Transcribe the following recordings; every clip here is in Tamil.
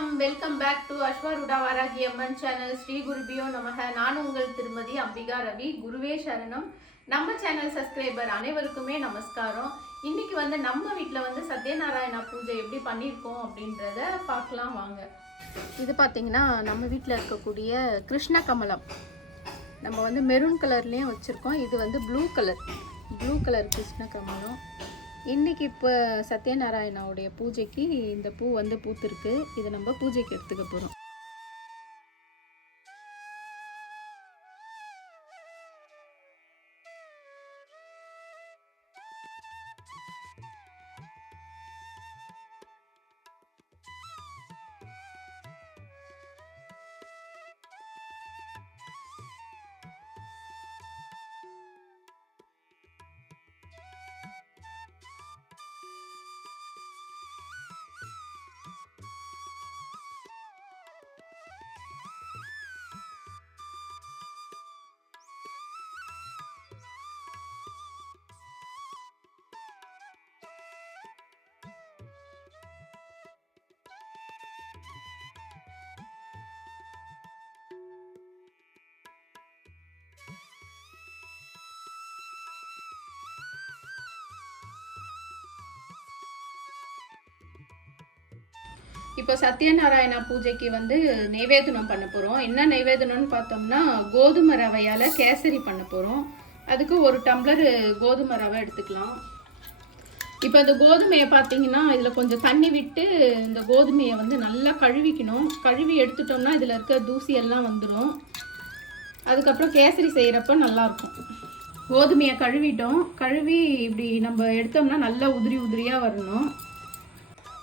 வணக்கம். வெல்கம் பேக் டு அஸ்வருடா வாராகி அம்மன் சேனல் ஸ்ரீ குருபியோ நமக. நான் உங்கள் திருமதி அம்பிகா ரவி. குருவே சரணம். நம்ம சேனல் சப்ஸ்கிரைபர் அனைவருக்குமே நமஸ்காரம். இன்னைக்கு வந்து நம்ம வீட்டில் வந்து சத்யநாராயணா பூஜை எப்படி பண்ணியிருக்கோம் அப்படின்றத பார்க்கலாம் வாங்க. இது பார்த்தீங்கன்னா நம்ம வீட்டில் இருக்கக்கூடிய கிருஷ்ண கமலம் நம்ம வந்து மெரூன் கலர்லேயும் வச்சுருக்கோம். இது வந்து ப்ளூ கலர். ப்ளூ கலர் கிருஷ்ண கமலம் இன்றைக்கி இப்போ சத்யநாராயணாவுடைய பூஜைக்கு இந்த பூ வந்து பூத்துருக்கு. இதை நம்ம பூஜைக்கு எடுத்துக்க போகிறோம் இப்போ சத்யநாராயண பூஜைக்கு வந்து நைவேதனம் பண்ண போகிறோம் என்ன நைவேதனம்னு பார்த்தோம்னா கோதுமை ரவையால் கேசரி பண்ண போகிறோம் அதுக்கு ஒரு டம்ளர் கோதுமை ரவை எடுத்துக்கலாம். இப்போ இந்த கோதுமையை பார்த்தீங்கன்னா இதில் கொஞ்சம் தண்ணி விட்டு இந்த கோதுமையை வந்து நல்லா கழுவிக்கணும். கழுவி எடுத்துட்டோம்னா இதில் இருக்க தூசியெல்லாம் வந்துடும் அதுக்கப்புறம் கேசரி செய்கிறப்ப நல்லாயிருக்கும். கோதுமையை கழுவிட்டோம். கழுவி இப்படி நம்ம எடுத்தோம்னா நல்லா உதிரி உதிரியாக வரணும்.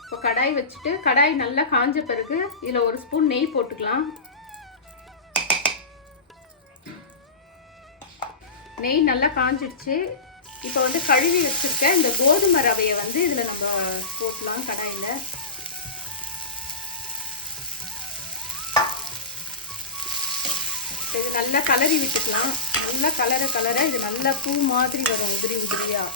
இப்போ கடாய் வச்சுட்டு கடாய் நல்லா காஞ்ச பிறகு இதில் ஒரு ஸ்பூன் நெய் போட்டுக்கலாம். நெய் நல்லா காஞ்சிடுச்சு. இப்போ வந்து கழுவி வச்சுருக்க இந்த கோதுமை ரவையை வந்து இதில் நம்ம போட்டலாம் கடாயில். இது நல்லா கலரி விட்டுக்கலாம். நல்லா கலர கலர இது நல்லா பூ மாதிரி வரும் உதிரி உதிரியாக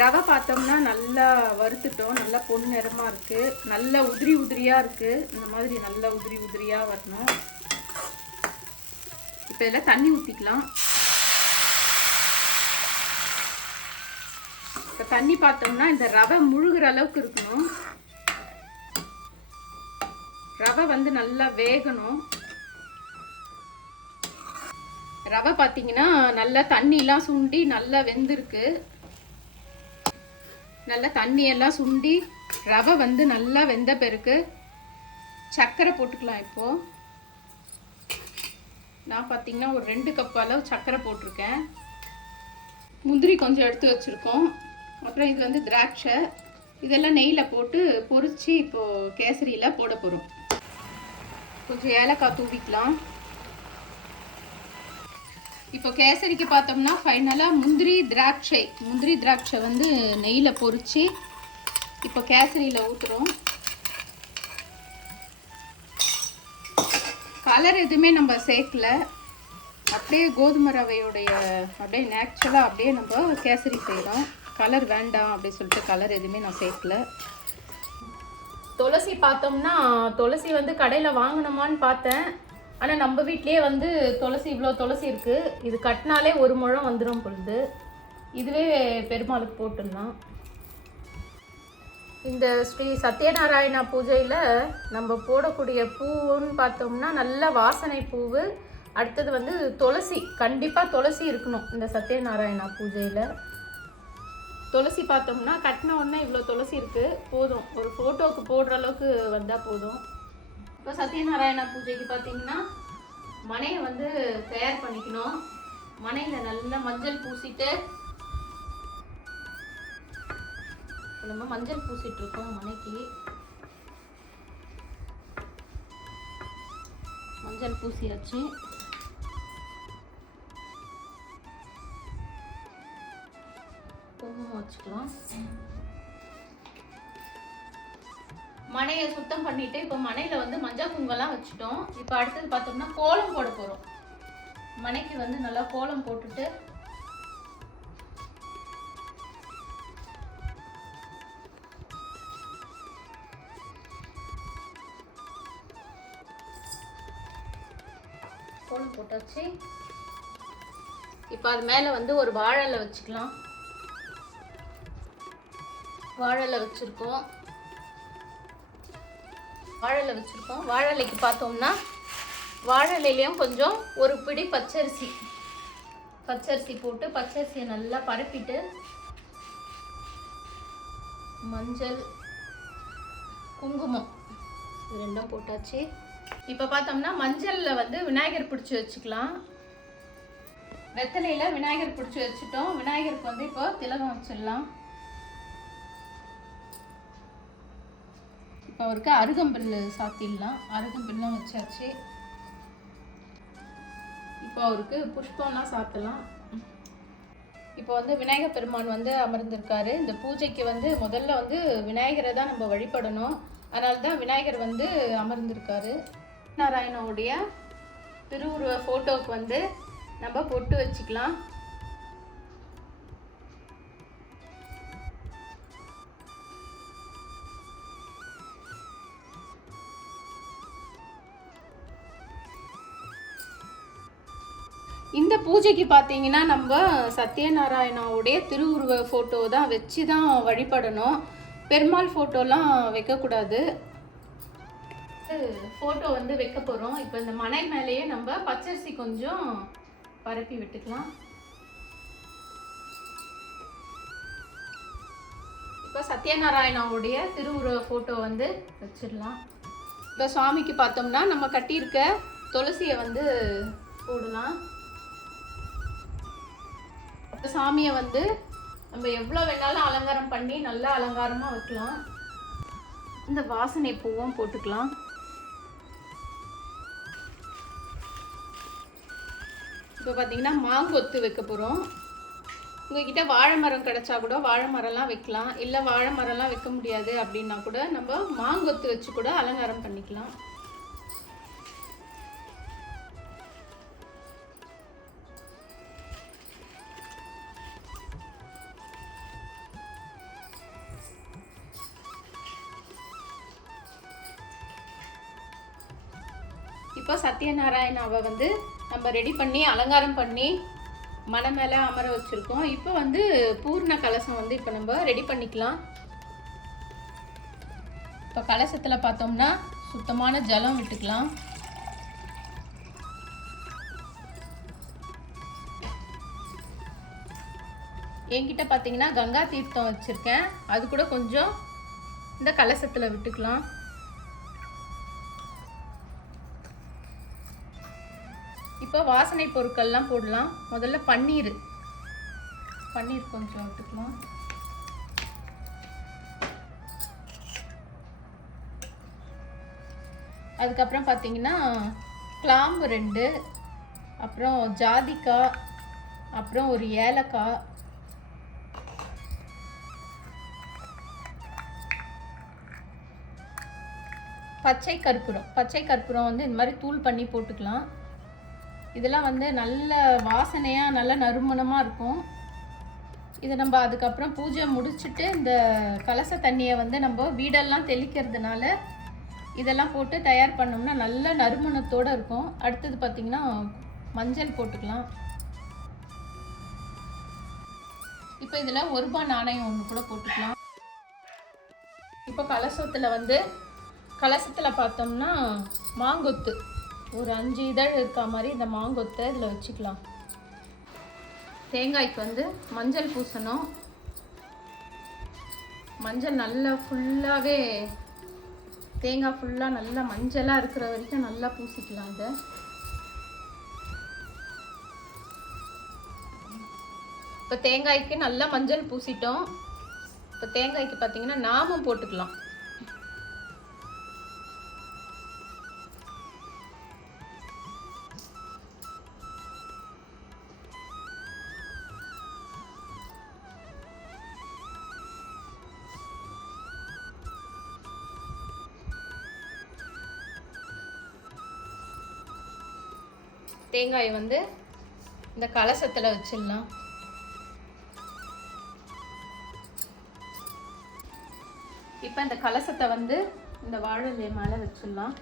ரவை பார்த்தோம்னா நல்லா வறுத்துட்டோம். நல்லா பொன் நிறமாக இருக்குது நல்லா உதிரி உதிரியாக இருக்குது இந்த மாதிரி நல்லா உதிரி உதிரியாக வரணும். இப்போ இதில் தண்ணி ஊற்றிக்கலாம் இப்போ தண்ணி பார்த்தோம்னா இந்த ரவை முழுகிற அளவுக்கு இருக்கணும். ரவை வந்து நல்லா வேகணும். ரவை பார்த்தீங்கன்னா நல்லா தண்ணிலாம் சுண்டி நல்லா வெந்திருக்கு. நல்லா தண்ணியெல்லாம் சுண்டி ரவை வந்து நல்லா வெந்த பிறகு சர்க்கரை போட்டுக்கலாம் இப்போது நான் பார்த்தீங்கன்னா ஒரு ரெண்டு கப் அளவு சர்க்கரை போட்டிருக்கேன். முந்திரி கொஞ்சம் எடுத்து வச்சுருக்கோம். அப்புறம் இது வந்து திராட்சை. இதெல்லாம் நெய்யில் போட்டு பொறிச்சு இப்போது கேசரியில் போட போகிறோம் கொஞ்சம் ஏலக்காய் தூவிக்கலாம். இப்போ கேசரிக்கு பார்த்தோம்னா ஃபைனலாக முந்திரி திராட்சை. முந்திரி திராட்சை வந்து நெய்யில் பொறிச்சு இப்போ கேசரியில் ஊற்றுறோம் கலர் எதுவுமே நம்ம சேர்க்கல. அப்படியே கோதுமை ரவையுடைய அப்படியே நேச்சுரலாக அப்படியே நம்ம கேசரி செய்கிறோம் கலர் வேண்டாம் அப்படின்னு சொல்லிட்டு கலர் எதுவுமே நான் சேர்க்கல. துளசி பார்த்தோம்னா துளசி வந்து கடையில் வாங்கணுமான்னு பார்த்தேன். ஆனால் நம்ம வீட்லேயே வந்து துளசி இவ்வளோ துளசி இருக்குது இது கட்டினாலே ஒரு முழம் வந்துடும் பொழுது. இதுவே பெருமாளுக்கு போட்டுடலாம். இந்த ஸ்ரீ சத்யநாராயணா பூஜையில் நம்ம போடக்கூடிய பூவுன்னு பார்த்தோம்னா நல்ல வாசனை பூவு. அடுத்தது வந்து துளசி. கண்டிப்பாக துளசி இருக்கணும் இந்த சத்யநாராயணா பூஜையில். துளசி பார்த்தோம்னா கட்டின உடனே இவ்வளோ துளசி இருக்குது போதும். ஒரு ஃபோட்டோவுக்கு போடுற அளவுக்கு வந்தால் போதும். இப்போ சத்யநாராயணா பூஜைக்கு பார்த்தீங்கன்னா மனையை வந்து தயார் பண்ணிக்கணும். மனையில் நல்லா மஞ்சள் பூசிட்டு நம்ம மஞ்சள் பூசிட்டு இருக்கோம் மனைக்கு. மஞ்சள் பூசியாச்சு. குங்குமம் வச்சுக்கலாம். மனையை சுத்தம் பண்ணிட்டு இப்போ மனையில் வந்து மஞ்சள் குங்கெல்லாம் வச்சுட்டோம். இப்போ அடுத்தது பார்த்தோம்னா கோலம் போட போகிறோம் மனைக்கு வந்து நல்லா கோலம் போட்டுட்டு கோலம் போட்டாச்சு. இப்போ அது மேலே வந்து ஒரு வாழலை வச்சுக்கலாம். வாழலை வச்சுருக்கோம். வாழலை வச்சுருக்கோம். வாழலைக்கு பார்த்தோம்னா வாழலையிலையும் கொஞ்சம் ஒரு பிடி பச்சரிசி. பச்சரிசி போட்டு பச்சரிசியை நல்லா பரப்பிட்டு மஞ்சள் குங்குமம் இது ரெண்டும் போட்டாச்சு. இப்போ பார்த்தோம்னா மஞ்சளில் வந்து விநாயகர் பிடிச்சி வச்சுக்கலாம். வெத்தலையில் விநாயகர் பிடிச்சி வச்சுட்டோம். விநாயகருக்கு வந்து இப்போ திலகம் வச்சிடலாம். அவருக்கு அருகம்பில் சாத்திடலாம். அருகம்பில்லாம் வச்சாச்சு. இப்போ அவருக்கு புஷ்பம்லாம் சாத்தலாம். இப்போ வந்து விநாயகர் பெருமான் வந்து அமர்ந்திருக்காரு. இந்த பூஜைக்கு வந்து முதல்ல வந்து விநாயகரை தான் நம்ம வழிபடணும். அதனால தான் விநாயகர் வந்து அமர்ந்திருக்காரு. நாராயணனுடைய திருவுருவ ஃபோட்டோவுக்கு வந்து நம்ம பொட்டு வச்சுக்கலாம். இந்த பூஜைக்கு பார்த்தீங்கன்னா நம்ம சத்யநாராயணாவுடைய திருவுருவ ஃபோட்டோ தான் வச்சு தான் வழிபடணும். பெருமாள் ஃபோட்டோலாம் வைக்கக்கூடாது. ஃபோட்டோ வந்து வைக்க போகிறோம் இப்போ இந்த மனை மேலேயே நம்ம பச்சரிசி கொஞ்சம் பரப்பி விட்டுக்கலாம். இப்போ சத்யநாராயணாவுடைய திருவுருவ ஃபோட்டோ வந்து வச்சிடலாம். இப்போ சுவாமிக்கு பார்த்தோம்னா நம்ம கட்டியிருக்க துளசியை வந்து போடலாம். சாமியை வந்து நம்ம எவ்வளோ வேணாலும் அலங்காரம் பண்ணி நல்லா அலங்காரமாக வைக்கலாம். இந்த வாசனை பூவும் போட்டுக்கலாம். இப்போ பார்த்தீங்கன்னா மாங்கொத்து வைக்க போகிறோம் உங்ககிட்ட வாழை மரம் கிடைச்சா கூட வாழை மரம்லாம் வைக்கலாம். இல்லை வாழை மரம்லாம் வைக்க முடியாது அப்படின்னா கூட நம்ம மாங்கொத்து வச்சு கூட அலங்காரம் பண்ணிக்கலாம். இப்போ சத்யநாராயணாவை வந்து நம்ம ரெடி பண்ணி அலங்காரம் பண்ணி மன மேலே அமர வச்சுருக்கோம். இப்போ வந்து பூர்ண கலசம் வந்து இப்போ நம்ம ரெடி பண்ணிக்கலாம். இப்போ கலசத்தில் பார்த்தோம்னா சுத்தமான ஜலம் விட்டுக்கலாம். என்கிட்ட பார்த்தீங்கன்னா கங்கா தீர்த்தம் வச்சுருக்கேன். அது கூட கொஞ்சம் இந்த கலசத்தில் விட்டுக்கலாம். இப்போ வாசனை பொருட்கள்லாம் போடலாம். முதல்ல பன்னீர். பன்னீர் கொஞ்சம் விட்டுக்கலாம் அதுக்கப்புறம் பார்த்தீங்கன்னா கிளாம்பு ரெண்டு அப்புறம் ஜாதிக்காய் அப்புறம் ஒரு ஏலக்காய். பச்சை கற்பூரம். பச்சை கற்பூரம் வந்து இந்த மாதிரி தூள் பண்ணி போட்டுக்கலாம். இதெல்லாம் வந்து நல்ல வாசனையாக நல்ல நறுமணமாக இருக்கும். இதை நம்ம அதுக்கப்புறம் பூஜை முடிச்சுட்டு இந்த கலச தண்ணியை வந்து நம்ம வீடெல்லாம் தெளிக்கிறதுனால இதெல்லாம் போட்டு தயார் பண்ணோம்னா நல்ல நறுமணத்தோடு இருக்கும். அடுத்தது பார்த்திங்கன்னா மஞ்சள் போட்டுக்கலாம். இப்போ இதில் ஒரு ரூபாய் நாணயம் ஒன்று கூட போட்டுக்கலாம். இப்போ கலசத்தில் வந்து கலசத்தில் பார்த்தோம்னா மாங்கொத்து. ஒரு அஞ்சு இதழ் இருக்க மாதிரி இந்த மாங்கொத்தை இதில் வச்சுக்கலாம். தேங்காய்க்கு வந்து மஞ்சள் பூசணும். மஞ்சள் நல்லா ஃபுல்லாகவே தேங்காய் ஃபுல்லாக நல்லா மஞ்சளாக இருக்கிற வரைக்கும் நல்லா பூசிக்கலாம் இதை. இப்போ தேங்காய்க்கு நல்லா மஞ்சள் பூசிட்டோம். இப்போ தேங்காய்க்கு பார்த்தீங்கன்னா நாமும் போட்டுக்கலாம். தேங்காய் வந்து இந்த கலசத்தில் வச்சிடலாம். இப்போ இந்த கலசத்தை வந்து இந்த வாழை மேலே வச்சிடலாம்.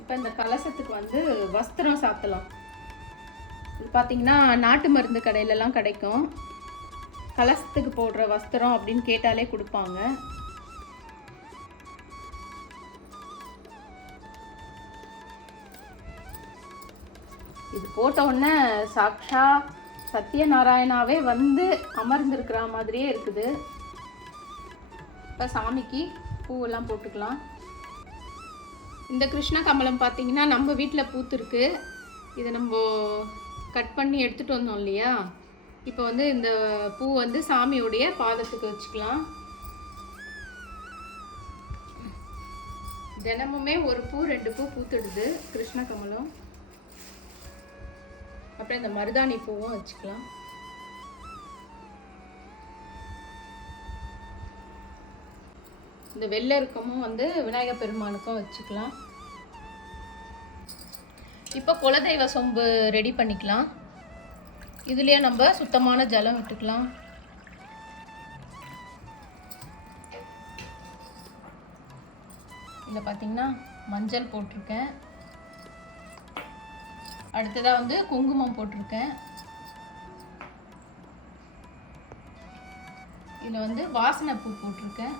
இப்போ இந்த கலசத்துக்கு வந்து வஸ்திரம் சாத்தலாம். இது பார்த்தீங்கன்னா நாட்டு மருந்து கடையிலலாம் கிடைக்கும். கலசத்துக்கு போடுற வஸ்திரம் அப்படின்னு கேட்டாலே கொடுப்பாங்க. போட்ட உடனே சாக்ஷா சத்யநாராயணாவே வந்து அமர்ந்திருக்கிற மாதிரியே இருக்குது. இப்போ சாமிக்கு பூவெல்லாம் போட்டுக்கலாம். இந்த கிருஷ்ண கமலம் பார்த்தீங்கன்னா நம்ம வீட்டில் பூத்துருக்கு. இதை நம்ம கட் பண்ணி எடுத்துகிட்டு வந்தோம் இல்லையா? இப்போ வந்து இந்த பூ வந்து சாமியோடைய பாதத்துக்கு வச்சுக்கலாம். தினமுமே ஒரு பூ ரெண்டு பூ பூத்துடுது கிருஷ்ண கமலம். அப்புறம் இந்த மருதாணி பூவும் வச்சுக்கலாம். இந்த வெள்ளருக்கமும் வந்து விநாயகர் பெருமானுக்கும் வச்சுக்கலாம். இப்போ குலதெய்வ சொம்பு ரெடி பண்ணிக்கலாம். இதுலேயே நம்ம சுத்தமான ஜலம் விட்டுக்கலாம். இதில் பார்த்தீங்கன்னா மஞ்சள் போட்டிருக்கேன். அடுத்ததாக வந்து குங்குமம் போட்டிருக்கேன். இதில் வந்து வாசனை பூ போட்டிருக்கேன்.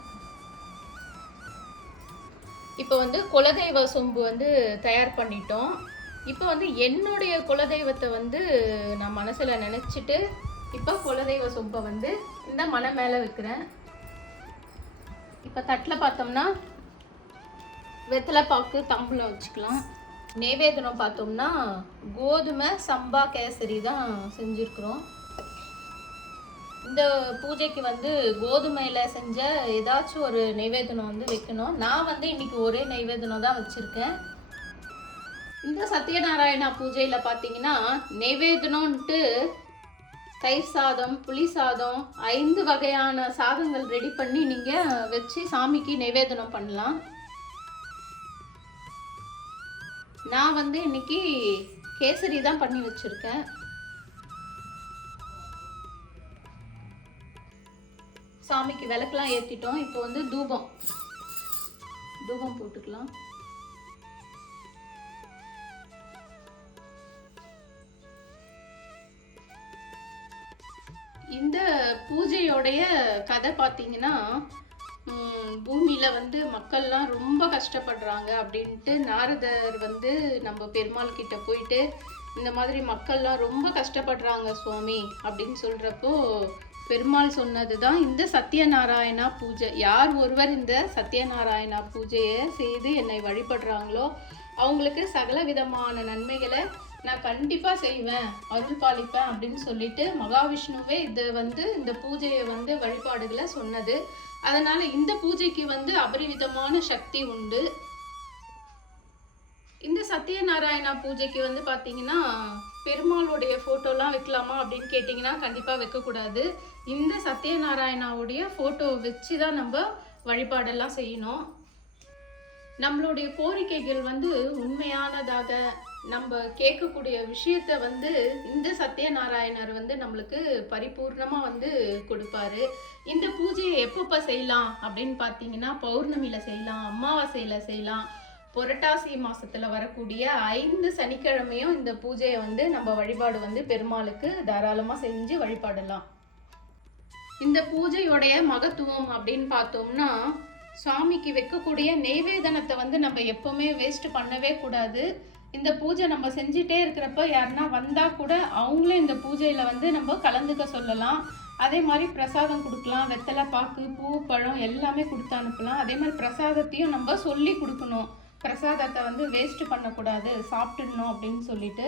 இப்போ வந்து குலதெய்வ சொம்பு வந்து தயார் பண்ணிட்டோம். இப்போ வந்து என்னுடைய குலதெய்வத்தை வந்து நான் மனசில் நினச்சிட்டு இப்போ குலதெய்வ சொம்பை வந்து இந்த மலை மேலே வைக்கிறேன். இப்போ தட்டில் பார்த்தோம்னா வெத்தலை பாக்கு தம்பில் வச்சுக்கலாம். நைவேதனம் பார்த்தோம்னா கோதுமை சம்பா கேசரி தான் செஞ்சுருக்குறோம். இந்த பூஜைக்கு வந்து கோதுமையில் செஞ்ச ஏதாச்சும் ஒரு நைவேதனம் வந்து வைக்கணும். நான் வந்து இன்றைக்கி ஒரே நைவேதனம் தான் வச்சுருக்கேன். இந்த சத்யநாராயணா பூஜையில் பார்த்தீங்கன்னா நைவேதனம்ன்ட்டு தயிர் சாதம் புளி சாதம் ஐந்து வகையான சாதங்கள் ரெடி பண்ணி நீங்கள் வச்சு சாமிக்கு நைவேதனம் பண்ணலாம். நான் வந்து இன்னைக்கு கேசரி தான் பண்ணி வச்சுருக்கேன். சாமிக்கு விளக்கெல்லாம் ஏற்றிட்டோம் இப்போ வந்து தூபம். தூபம் போட்டுக்கலாம். இந்த பூஜையோடைய கதை பார்த்தீங்கன்னா பூமியில் வந்து மக்கள்லாம் ரொம்ப கஷ்டப்படுறாங்க அப்படின்ட்டு நாரதர் வந்து நம்ம பெருமாள் கிட்ட போயிட்டு இந்த மாதிரி மக்கள்லாம் ரொம்ப கஷ்டப்படுறாங்க சுவாமி அப்படின்னு சொல்கிறப்போ பெருமாள் சொன்னது தான் இந்த சத்யநாராயணா பூஜை. யார் ஒருவர் இந்த சத்யநாராயணா பூஜையை செய்து என்னை வழிபடுறாங்களோ அவங்களுக்கு சகல விதமான நன்மைகளை நான் கண்டிப்பாக செய்வேன் அருள் பாலிப்பேன் அப்படின்னு சொல்லிட்டு மகாவிஷ்ணுவே இது வந்து இந்த பூஜையை வந்து வழிபாடுகளை சொன்னது. அதனால இந்த பூஜைக்கு வந்து அபரிவிதமான சக்தி உண்டு. இந்த சத்யநாராயணா பூஜைக்கு வந்து பார்த்தீங்கன்னா பெருமாளுடைய ஃபோட்டோலாம் வைக்கலாமா அப்படின்னு கேட்டிங்கன்னா கண்டிப்பாக வைக்கக்கூடாது. இந்த சத்யநாராயணாவுடைய ஃபோட்டோ வச்சு தான் நம்ம வழிபாடெல்லாம் செய்யணும். நம்மளுடைய கோரிக்கைகள் வந்து உண்மையானதாக நம்ம கேட்கக்கூடிய விஷயத்த வந்து இந்த சத்யநாராயணர் வந்து நம்மளுக்கு பரிபூர்ணமாக வந்து கொடுப்பாரு. இந்த பூஜையை எப்பப்போ செய்யலாம் அப்படின்னு பார்த்தீங்கன்னா பௌர்ணமியில் செய்யலாம் அமாவாசையில் செய்யலாம். புரட்டாசி மாசத்துல வரக்கூடிய ஐந்து சனிக்கிழமையும் இந்த பூஜையை வந்து நம்ம வழிபாடு வந்து பெருமாளுக்கு தாராளமாக செஞ்சு வழிபாடலாம். இந்த பூஜையோடைய மகத்துவம் அப்படின்னு பார்த்தோம்னா சுவாமிக்கு வைக்கக்கூடிய நெய்வேதனத்தை வந்து நம்ம எப்பவுமே வேஸ்ட் பண்ணவே கூடாது. இந்த பூஜை நம்ம செஞ்சிட்டே இருக்கிறப்ப யாருன்னா வந்தால் கூட அவங்களும் இந்த பூஜையில் வந்து நம்ம கலந்துக்க சொல்லலாம். அதே மாதிரி பிரசாதம் கொடுக்கலாம். வெத்தலை பாக்கு பூ பழம் எல்லாமே கொடுத்து அனுப்பலாம். அதே மாதிரி பிரசாதத்தையும் நம்ம சொல்லி கொடுக்கணும். பிரசாதத்தை வந்து வேஸ்ட் பண்ணக்கூடாது. சாப்பிட்டுடணும் அப்படின்னு சொல்லிட்டு.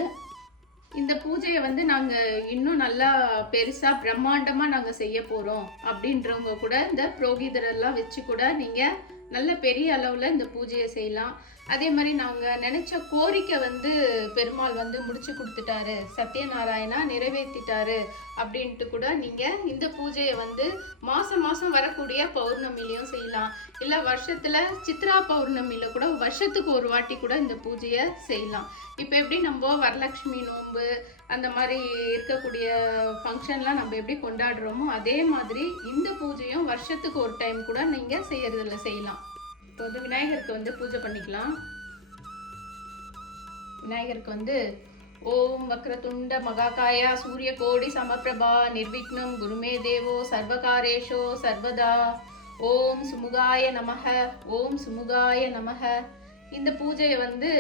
இந்த பூஜையை வந்து நாங்கள் இன்னும் நல்லா பெருசாக பிரம்மாண்டமாக நாங்கள் செய்ய போகிறோம் அப்படின்றவங்க கூட இந்த புரோகிதரெல்லாம் வச்சு கூட நீங்கள் நல்ல பெரிய அளவில் இந்த பூஜையை செய்யலாம். அதே மாதிரி நாங்கள் நினச்ச கோரிக்கை வந்து பெருமாள் வந்து முடிச்சு கொடுத்துட்டாரு. சத்யநாராயணா நிறைவேற்றிட்டாரு அப்படின்ட்டு கூட நீங்கள் இந்த பூஜையை வந்து மாதம் மாதம் வரக்கூடிய பௌர்ணமிலையும் செய்யலாம். இல்லை வருஷத்தில் சித்ரா பௌர்ணமியில் கூட வருஷத்துக்கு ஒரு வாட்டி கூட இந்த பூஜையை செய்யலாம். இப்போ எப்படி நம்ம வரலட்சுமி நோன்பு அந்த மாதிரி இருக்கக்கூடிய ஃபங்க்ஷன்லாம் நம்ம எப்படி கொண்டாடுறோமோ அதே மாதிரி இந்த பூஜையும் வருஷத்துக்கு ஒரு டைம் கூட நீங்கள் செய்யறதுல செய்யலாம். இப்போ வந்து விநாயகருக்கு வந்து பூஜை பண்ணிக்கலாம். விநாயகருக்கு வந்து ஓம் வக்ரதுண்ட மகாகாயா சூரிய கோடி சமபிரபா நிர்விக்னம் குருமே தேவோ சர்வகாரேஷோ சர்வதா. ஓம் சுமுகாய நமக ஓம் சுமுகாய நமக இந்த பூஜையை வந்து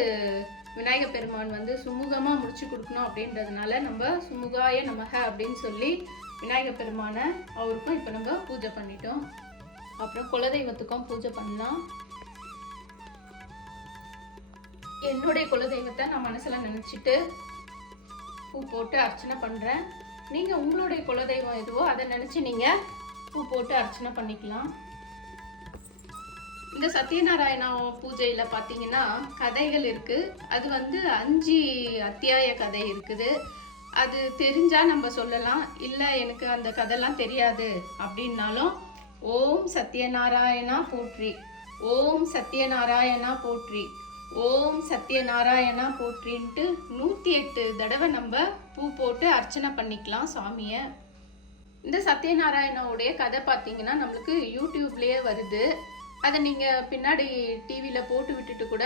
விநாயகர் பெருமான் வந்து சுமூகமாக முடிச்சு கொடுக்கணும் அப்படின்றதுனால நம்ம சுமுகாய நமக அப்படின்னு சொல்லி விநாயகர் பெருமானை அவருக்கும் இப்போ நம்ம பூஜை பண்ணிட்டோம். அப்புறம் குலதெய்வத்துக்கும் பூஜை பண்ணலாம். என்னுடைய குலதெய்வத்தை நான் மனசில் நினச்சிட்டு பூ போட்டு அர்ச்சனை பண்ணுறேன் நீங்கள் உங்களுடைய குலதெய்வம் எதுவோ அதை நினச்சி நீங்கள் பூ போட்டு அர்ச்சனை பண்ணிக்கலாம். இந்த சத்யநாராயணா பூஜையில் பார்த்தீங்கன்னா கதைகள் இருக்குது அது வந்து அஞ்சு அத்தியாய கதை இருக்குது. அது தெரிஞ்சால் நம்ம சொல்லலாம். இல்லை எனக்கு அந்த கதைலாம் தெரியாது அப்படின்னாலும் ஓம் சத்யநாராயணா போற்றி. ஓம் சத்யநாராயணா போற்றி. ஓம் சத்யநாராயணா போற்றின்ட்டு நூற்றி எட்டு தடவை நம்ம பூ போட்டு அர்ச்சனை பண்ணிக்கலாம் சாமியை. இந்த சத்யநாராயணாவுடைய கதை பார்த்தீங்கன்னா நம்மளுக்கு யூடியூப்லேயே வருது. அதை நீங்கள் பின்னாடி டிவியில் போட்டு விட்டுட்டு கூட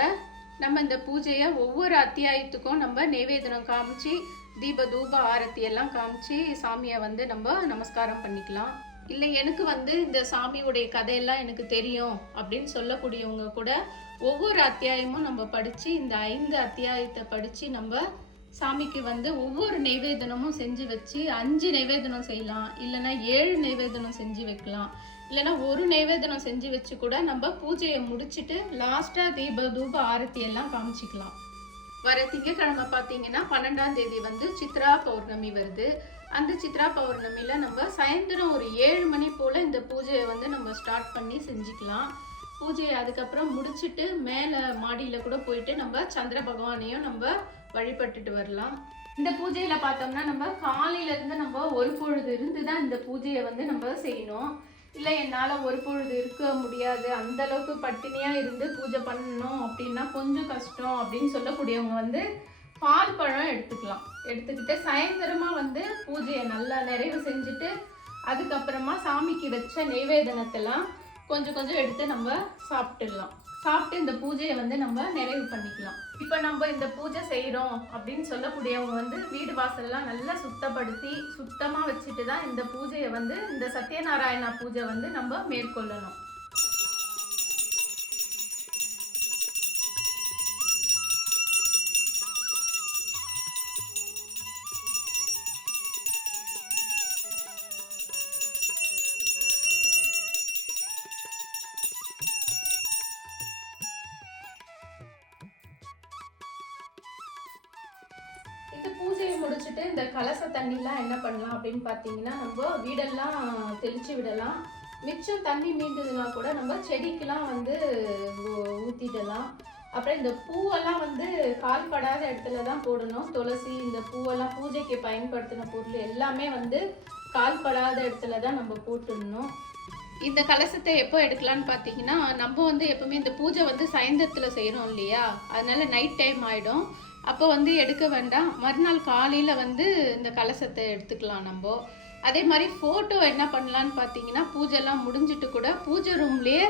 நம்ம இந்த பூஜையை ஒவ்வொரு அத்தியாயத்துக்கும் நம்ம நைவேதனம் காமிச்சு தீப தூப ஆரத்தி எல்லாம் காமிச்சு சாமியை வந்து நம்ம நமஸ்காரம் பண்ணிக்கலாம். இல்லை எனக்கு வந்து இந்த சாமியுடைய கதையெல்லாம் எனக்கு தெரியும் அப்படின்னு சொல்லக்கூடியவங்க கூட ஒவ்வொரு அத்தியாயமும் நம்ம படித்து இந்த ஐந்து அத்தியாயத்தை படித்து நம்ம சாமிக்கு வந்து ஒவ்வொரு நைவேதனமும் செஞ்சு வச்சு அஞ்சு நைவேதனம் செய்யலாம். இல்லைன்னா ஏழு நைவேதனம் செஞ்சு வைக்கலாம். இல்லைன்னா ஒரு நைவேதனம் செஞ்சு வச்சு கூட நம்ம பூஜையை முடிச்சுட்டு லாஸ்ட்டாக தீப தூப ஆரத்தி எல்லாம் காமிச்சிக்கலாம். வர திங்கக்கிழமை பார்த்தீங்கன்னா பன்னெண்டாம் தேதி வந்து சித்ரா பௌர்ணமி வருது. அந்த சித்ரா பௌர்ணமியில் நம்ம சாயந்தரம் ஒரு ஏழு மணி போல் இந்த பூஜையை வந்து நம்ம ஸ்டார்ட் பண்ணி செஞ்சுக்கலாம். பூஜையை அதுக்கப்புறம் முடிச்சுட்டு மேலே மாடியில் கூட போயிட்டு நம்ம சந்திர பகவானையும் நம்ம வழிபட்டுட்டு வரலாம். இந்த பூஜையில் பார்த்தோம்னா நம்ம காலையிலேருந்து நம்ம ஒரு பொழுது இருந்து தான் இந்த பூஜையை வந்து நம்ம செய்யணும். இல்லை என்னால் ஒரு பொழுது இருக்க முடியாது. அந்த அளவுக்கு பட்டினியாக இருந்து பூஜை பண்ணணும் அப்படின்னா கொஞ்சம் கஷ்டம் அப்படின்னு சொல்லக்கூடியவங்க வந்து பால் பழம் எடுத்துக்கலாம். எடுத்துக்கிட்டு சாயந்தரமாக வந்து பூஜையை நல்லா நிறைவு செஞ்சுட்டு அதுக்கப்புறமா சாமிக்கு வச்ச நெய்வேதனத்தெல்லாம் கொஞ்சம் கொஞ்சம் எடுத்து நம்ம சாப்பிட்டுடலாம். சாப்பிட்டு இந்த பூஜையை வந்து நம்ம நிறைவு பண்ணிக்கலாம். இப்போ நம்ம இந்த பூஜை செய்கிறோம் அப்படின்னு சொல்லக்கூடியவங்க வந்து வீடு வாசல்லாம் நல்லா சுத்தப்படுத்தி சுத்தமாக வச்சுட்டு தான் இந்த பூஜையை வந்து இந்த சத்யநாராயணா பூஜை வந்து நம்ம மேற்கொள்ளணும். கலச தண்ணிலாம் என்ன பண்ணலாம் அப்படின்னு பார்த்தீங்கன்னா நம்ம வீடெல்லாம் தெளித்து விடலாம். மிச்சம் தண்ணி மீந்ததுனா கூட நம்ம செடிக்கெலாம் வந்து ஊ- அப்புறம் இந்த பூவெல்லாம் வந்து கால் படாத இடத்துல தான் போடணும். துளசி இந்த பூவெல்லாம் பூஜைக்கு பயன்படுத்தின பொருள் எல்லாமே வந்து கால் படாத இடத்துல தான் நம்ம போட்டுடணும். இந்த கலசத்தை எப்போ எடுக்கலாம்னு பார்த்தீங்கன்னா நம்ம வந்து எப்பவுமே இந்த பூஜை வந்து சாயந்தரத்தில் செய்கிறோம் இல்லையா? அதனால நைட் டைம் ஆகிடும் அப்போ வந்து எடுக்க வேண்டாம். மறுநாள் காலையில் வந்து இந்த கலசத்தை எடுத்துக்கலாம் நம்ம. அதே மாதிரி ஃபோட்டோ என்ன பண்ணலான்னு பார்த்தீங்கன்னா பூஜைலாம் முடிஞ்சிட்டு கூட பூஜை ரூம்லேயே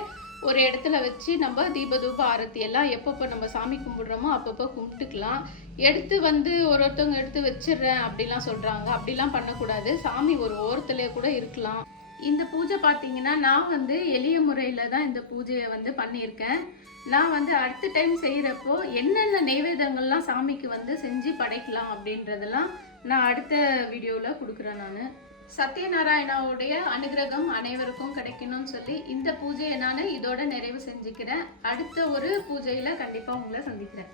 ஒரு இடத்துல வச்சு நம்ம தீபதூப ஆரத்தி எல்லாம் எப்பப்போ நம்ம சாமி கும்பிடுறோமோ அப்பப்போ கும்பிட்டுக்கலாம். எடுத்து வந்து ஒரு ஒருத்தவங்க எடுத்து வச்சிடுறேன் அப்படிலாம் சொல்கிறாங்க அப்படிலாம் பண்ணக்கூடாது. சாமி ஒரு ஓரத்துலேயே கூட இருக்கலாம். இந்த பூஜை பார்த்தீங்கன்னா நான் வந்து எளிய முறையில் தான் இந்த பூஜையை வந்து பண்ணியிருக்கேன். நான் வந்து அடுத்த டைம் செய்கிறப்போ என்னென்ன நெய்வேதங்கள்லாம் சாமிக்கு வந்து செஞ்சு படைக்கலாம் அப்படின்றதெல்லாம் நான் அடுத்த வீடியோவில் கொடுக்குறேன் நான். சத்யநாராயணாவுடைய அனுகிரகம் அனைவருக்கும் கிடைக்கணும்னு சொல்லி இந்த பூஜையை நான் இதோட நிறைவு செஞ்சுக்கிறேன். அடுத்த ஒரு பூஜையில் கண்டிப்பாக உங்களை சந்திக்கிறேன்.